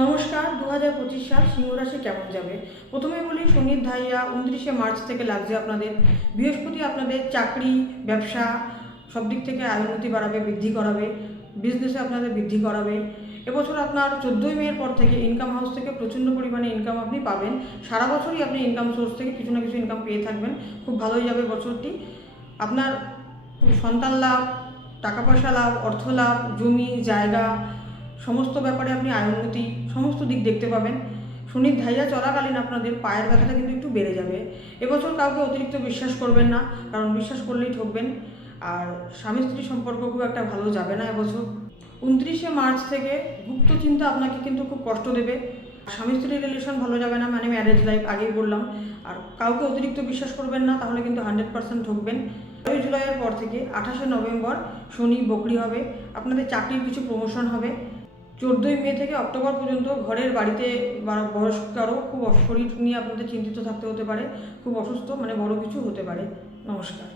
নমস্কার। 2025 সাল সিংহ রাশি কেমন যাবে? প্রথমে বলি, শনির ধাইয়া 29শে মার্চ থেকে লাগছে আপনাদের। বৃহস্পতি আপনাদের চাকরি, ব্যবসা সব দিক থেকে আয় উন্নতি বাড়াবে, বৃদ্ধি করাবে। বিজনেসে আপনাদের বৃদ্ধি করাবে। এবছর আপনার 14ই মের পর থেকে ইনকাম হাউস থেকে প্রচণ্ড পরিমাণে ইনকাম আপনি পাবেন। সারা বছরই আপনি ইনকাম সোর্স থেকে কিছু না কিছু ইনকাম পেয়ে থাকবেন। খুব ভালোই যাবে বছরটি। আপনার সন্তান লাভ, টাকা পয়সা লাভ, অর্থ লাভ, জমি জায়গা সমস্ত ব্যাপারে আপনি আয় উন্নতি সমস্ত দিক দেখতে পাবেন। শনির ধাইয়া চলাকালীন আপনাদের পায়ের ব্যথাটা কিন্তু একটু বেড়ে যাবে। এবছর কাউকে অতিরিক্ত বিশ্বাস করবেন না, কারণ বিশ্বাস করলেই ঠকবেন। আর স্বামী স্ত্রী সম্পর্ক খুব একটা ভালো যাবে না এবছর। 29শে মার্চ থেকে গুপ্ত চিন্তা আপনাকে কিন্তু খুব কষ্ট দেবে। স্বামী স্ত্রীর রিলেশন ভালো যাবে না, মানে ম্যারেজ লাইফ আগেই বললাম। আর কাউকে অতিরিক্ত বিশ্বাস করবেন না, তাহলে কিন্তু 100% ঠকবেন। 5 জুলাইয়ের পর থেকে 28শে নভেম্বর শনি বকরি হবে। আপনাদের চাকরির কিছু প্রমোশন হবে। 14ই মে থেকে অক্টোবর পর্যন্ত ঘরের বাড়িতে বা বয়স্ক কারো খুব শরীর নিয়ে আপনাদের চিন্তিত থাকতে হতে পারে, খুব অসুস্থ, মানে বড় কিছু হতে পারে। নমস্কার।